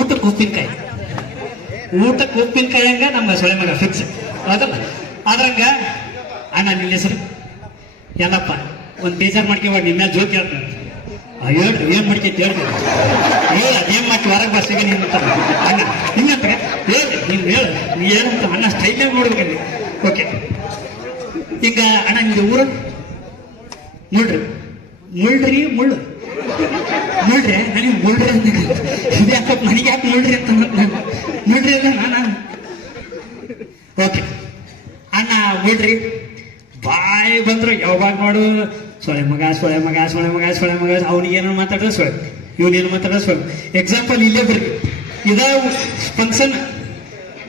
ಊಟಕ್ಕೆ ಉಪ್ಪಿನಕಾಯಿ. ಊಟಕ್ಕೆ ಉಪ್ಪಿನಕಾಯಿ ಹಂಗ ನಮ್ಮ ಸೊಳೆ ಮಗ ಫಿಕ್ಸ್ ಹೌದಲ್ಲ ಅದ್ರಂಗ, ಅಣ್ಣ ನಿನ್ನ ಹೆಸರು? ಎಲ್ಲಪ್ಪ, ಒಂದು ಬೇಜಾರು ಮಾಡ್ಕೊಂಡು ಮೇಲೆ ಜೋಕ್ ಹೇಳ್ತೀನಿ. ಹೇಳ್ರಿ, ಏನ್ ಮಾಡ್ಕೈತಿ ಹೇಳ್ರಿ? ಏ, ಅದೇನ್ ಮಾಡಿ ಹೊರಗೆ ಬರ್ಸಿಗೆ ನೀನು ಅಣ್ಣ ಹಿಂಗಂತ ಹೇಳಿ ನೀನು ಹೇಳು. ನೀ ಏನಂತ ಅಣ್ಣ ಸ್ಟೈಲಾಗಿ ನೋಡ್ಬೇಕಲ್ಲಿ ಓಕೆ ಈಗ ಅಣ್ಣ ನಿಮ್ದು ಊರು? ಮುಳ್ಳ್ರಿ. ಮುಳ್ಳ್ರಿ, ಮುಳ್ಳು. ಮುಳ್ಳ್ರಿ ನನಗೆ ಮುಳ್ರಿ ಇದೆ ಯಾಕಪ್ಪ ನನಗೆ ಯಾಕೆ ಮುಳ್ರಿ ಅಂತ ಮುಳ್ರಿ ಅಲ್ಲ ನಾನು? ಓಕೆ. ಅಣ್ಣ ಮುಳ್ರಿ ಬಾಯಿ ಬಂದ್ರು. ಯಾವಾಗ ನೋಡು? ಸೊಳೆ ಮಗ ಸೊಳೆ ಮಗ ಸೊಳೆ ಮಗ ಸೊಳೆ ಮಗ. ಅವನಿಗೆ ಏನೋ ಮಾತಾಡಿದ್ರೆ ಸೊಳೆ ಇವನೇನು ಮಾತಾಡಿದ್ರೆ ಸೊಳೆ ಎಕ್ಸಾಂಪಲ್ ಇಲ್ಲೇ ಬರ್ರಿ. ಇದ ಫಂಕ್ಷನ್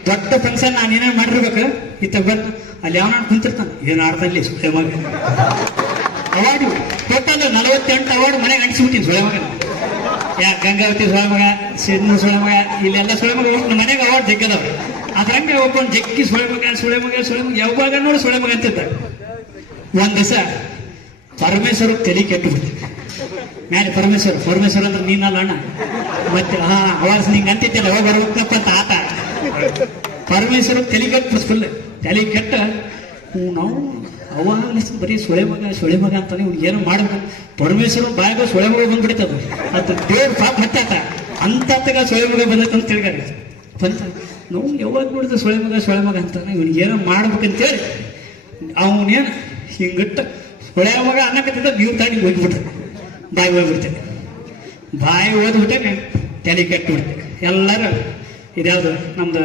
ದೊಡ್ಡ ಫಂಕ್ಷನ್ ನಾನು ಏನೇನು ಮಾಡಿರ್ಬೇಕು? ಇತ್ತ ಬಂದು. ಅಲ್ಲಿ ಯಾವ ಕುಂತಿರ್ತಾನೆ. ಏನು ಆಡ್ದಲ್ಲಿ ಸೊಳೆ ಮಗ? ಅವಾರ್ಡ್ ಟೋಟಲ್ ನಲವತ್ತೆಂಟು ಅವಾರ್ಡ್ ಮನೆಗೆ ಅಂಟಿಸ್ಬಿಟ್ಟಿನಿ ಸೊಳೆ ಮಗ ಯಾ ಗಂಗಾವತಿ ಸೊಳ್ಳೆ ಮಗ ಸಿದ್ನ ಸೊಳೆ ಮಗ ಇಲ್ಲೆಲ್ಲ ಸೊಳೆ ಮಗ ಒಟ್ಟು ಮನೆಗೆ ಅವಾರ್ಡ್ ಜಗ್ಗದವ ಅದ್ರಂಗೆ ಒಬ್ಬನ್ ಜಗ್ಗಿ ಸೊಳೆ ಮಗ ಸೊಳ್ಳೆ ಮಗ ಸೊಳ್ಳೆ ಮಗ ಯಾವಾಗ ನೋಡಿ ಸೊಳ್ಳೆ ಮಗ ಅಂತಿದ್ದ ಒಂದ್ ದಿವಸ ಪರಮೇಶ್ವರ ತಲೆ ಕೆಟ್ಟು ಮ್ಯಾಲೆ ಪರಮೇಶ್ವರ ಪರಮೇಶ್ವರ ಅಂದ್ರೆ ನೀನಲ್ಲ ಅಣ್ಣ. ಮತ್ತೆ, ಹಾ ಅವಾರ್ಡ್ಸ್ ನಿಂಗೆ ಅಂತಿದ್ದಿಲ್ಲ ಅವಾಗ ಬರ್ಬೇಕಪ್ಪ ಅಂತ ಆತ. ಪರಮೇಶ್ವರ ತಲೆ ಕೆಟ್ಟು ಫುಲ್ ತಲೆ ಕೆಟ್ಟ ನಾವು ಅವಾಗ ಬರೀ ಸೊಳೆ ಮಗ ಸೊಳೆ ಮಗ ಅಂತಾನೆ ಇವ್ನು ಏನು ಮಾಡ್ಬೇಕು. ಪರಮೇಶ್ವರ ಬಾಯಾಗ ಸೊಳೆ ಮಗ ಬಂದ್ಬಿಡ್ತದ ಅದು ದೇವ್ರ ಪಾಪ ಹತ್ತಾತ. ಅಂತ ಸೊಳೆ ಮಗ ಅಂತ ತಿಳ್ಗಾರೆ ಬಂತ ನಾವು, ಯಾವಾಗ ನೋಡಿದ್ರೆ ಸೊಳೆ ಮಗ ಸೊಳೆ ಮಗ ಅಂತಾನೆ ಇವ್ನಿಗೆ ಏನೋ ಮಾಡ್ಬೇಕಂತೇಳಿ. ಅವನೇನು ಹಿಂಗಿಟ್ಟ ಸೊಳೆ ಮಗ ಅನ್ನಕತ್ತಿದ್ದ ನೀವು ತಾಡಿ ಹೋಗ್ಬಿಟ್ರೆ ಬಾಯಿ ಹೋಗ್ಬಿಡ್ತೇನೆ ಬಾಯಿ ಓದ್ಬಿಟ್ಟೆ ತಲೆ ಕಟ್ಬಿಡ್ತೇನೆ ಎಲ್ಲರೂ ಇದ್ಯಾವುದು ನಮ್ದು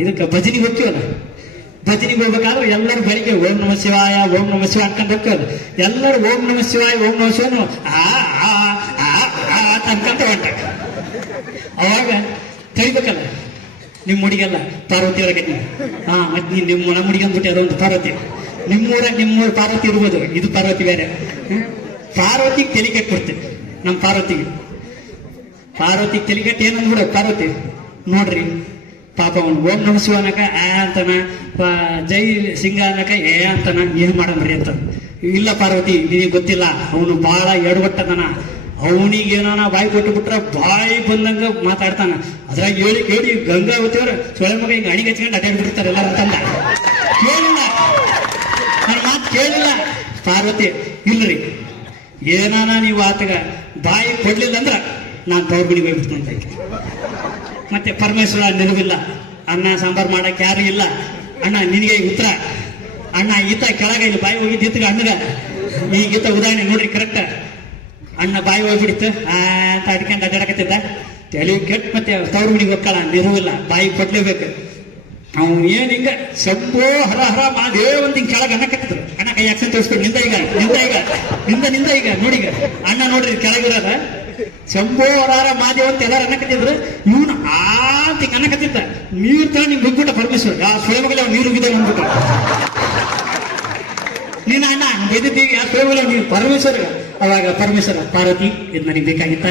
ಇದಕ್ಕೆ ಭಜನೆ ಹೋಗ್ತೀವಲ್ಲ? ಭಜನಿಗೆ ಹೋಗ್ಬೇಕಾದ್ರೆ ಎಲ್ಲರೂ ಬೆಳಿಗ್ಗೆ ಓಂ ನಮ ಶಿವಾಯ, ಓಂ ನಮ ಶಿವ ಅನ್ಕೊಂಡು ಹೋಗ್ತದೆ. ಎಲ್ಲರೂ ಓಂ ನಮ ಶಿವಾಯ, ಓಂ ನಮ ಶಿವನು ಆ ಆ ಆ ಅನ್ಕೊಂತ ಹೊಂಟ ಅವಾಗ ತಿಳಿಬೇಕಲ್ಲ ನಿಮ್ಮ ಹುಡುಗೆಲ್ಲ ಪಾರ್ವತಿ ಒಳಗೆ ಹಾ ಮತ್ತೆ ನೀನು ನಿಮ್ಮ ನಮ್ಮ ಹುಡುಗಿ ಅಂದ್ಬಿಟ್ಟು ಯಾರೋ ಒಂದು ಪಾರ್ವತಿ. ನಿಮ್ಮೂರ ನಿಮ್ಮೂರ ಪಾರ್ವತಿ ಇರ್ಬೋದು, ಇದು ಪಾರ್ವತಿ ಬೇರೆ? ಪಾರ್ವತಿಗೆ ತಲೆ ಕೆಟ್ಬಿಡ್ತೀವಿ ನಮ್ಮ ಪಾರ್ವತಿಗೆ. ಪಾರ್ವತಿ ತಲೆಗಟ್ಟಿ ಏನು ಅಂದ್ಬಿಡ ಪಾರ್ವತಿ? ನೋಡ್ರಿ ಪಾಪ ಅವನು ಓಂ ನಮ ಅನ್ನಕ ಆ ಅಂತಾನ ಜೈ ಸಿಂಗ ಅನ್ನಕ ಏ ಅಂತಾನ ಏನ್ ಮಾಡಮ್ರಿ ಅಂತ ಇಲ್ಲ ಪಾರ್ವತಿ, ನಿನಗೆ ಗೊತ್ತಿಲ್ಲ, ಅವನು ಬಹಳ ಎಡವಟ್ಟದನ. ಅವನಿಗೆ ಏನಾನ ಬಾಯಿ ಕೊಟ್ಟು ಬಿಟ್ರೆ ಬಾಯಿ ಬಂದಂಗ ಮಾತಾಡ್ತಾನ. ಅದ್ರಾಗ ಹೇಳಿ ಕೇಳಿ ಗಂಗಾವತಿ ಅವರು ಸೊಳೆ ಮಗ ಹಿಂಗ ಅಡಿಗೆ ಹಚ್ಕೊಂಡು ಅಡ್ಡಾಡ್ ಬಿಡ್ತಾರೆ ಎಲ್ಲರೂ ಅಂತಂದ. ಕೇಳಿಲ್ಲ. ನನ್ನ ಮಾತು ಕೇಳಿಲ್ಲ. ಪಾರ್ವತಿ, ಇಲ್ರಿ. ಏನಾನ ನೀವು ಆತಗ ಬಾಯಿ ಕೊಡ್ಲಿಲ್ಲ ಅಂದ್ರ ನಾನು ತವ್ರ ಹೋಗ್ಬಿಡ್ತೀನಿ ಅಂತ. ಮತ್ತೆ ಪರಮೇಶ್ವರ ನಿಲುವಿಲ್ಲ ಅನ್ನ, ಸಾಂಬಾರ್ ಮಾಡಕ್ ಯಾರು ಇಲ್ಲ. ಅಣ್ಣ, ನಿನಗೆ ಉತ್ತರ. ಅಣ್ಣ ಈತ ಕೆಳಗ ಇಲ್ಲಿ ಬಾಯಿ ಹೋಗಿದ್ದ ಈತಗ ಅಣ್ಣಗ. ಈಗೀತ ಉದಾಹರಣೆ ನೋಡ್ರಿ ಕರೆಕ್ಟ್ ಅಣ್ಣ ಬಾಯಿ ಹೋಗ್ಬಿಡ್ತು. ಆ, ಅಂತ ಅಡ್ಕೊಂಡು ಅಡ್ಡಾಡಕತ್ತಿದ್ದ ತಲೆ ಕೆಟ್ಟ ಮತ್ತೆ ತವ್ರ ಮನಿಗೆ ಹೋಗ್ಕಳ ನಿರುವಿಲ್ಲ ಬಾಯಿ ಕೊಡ್ಲೇಬೇಕು. ಅವ್ನು ಏನ್ ಹಿಂಗ ಸಬ್ಬು ಹರ ಹರ ಮಾದೇ ಅಂತ ಹಿಂಗ್ ಕೆಳಗೆ ಕಟ್ಟಿದ್ರು. ಅಣ್ಣ ಕೈ ಆಕ್ಷನ್ ತೋರಿಸ್ಬಿಟ್ಟು ನಿಂದ ಈಗ ನಿಂದ ಈಗ, ನಿಂದ ನಿಂದ ಈಗ. ನೋಡಿ ಈಗ. ಅಣ್ಣ ನೋಡ್ರಿ, ಕೆಳಗಿರೋದ. ಶಂಭೋ ಅವರ ಮಾದೇವ್ ಅಂತ ಎಲ್ಲಾರು ಅನ್ನಕತ್ತಿದ್ರು. ಇವನು ಆ ಹಿಂಗ್ ಅನ್ನಕತ್ತಿದ್ದ. ನೀರ್ ತಗೊಂಡು ನಿಮ್ಗೆ ಬಿಟ್ಬಿಟ್ಟ ಪರಮೇಶ್ವರ್. ಆ ಸ್ವಯಂಗಳ ನೀರು ಬಿದ್ದ ಅಂದ್ಬಿಟ್ಟು. ನೀನ ಅಣ್ಣ ಬೈದಿದ್ದೀಗ ಆ ಸ್ವಯಂಗಳ ನೀರು. ಪರಮೇಶ್ವರ. ಅವಾಗ ಪರಮೇಶ್ವರ, ಪಾರ್ವತಿ, ಇದು ನನಗೆ ಬೇಕಾಗಿತ್ತ.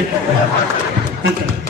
ಅಂತ.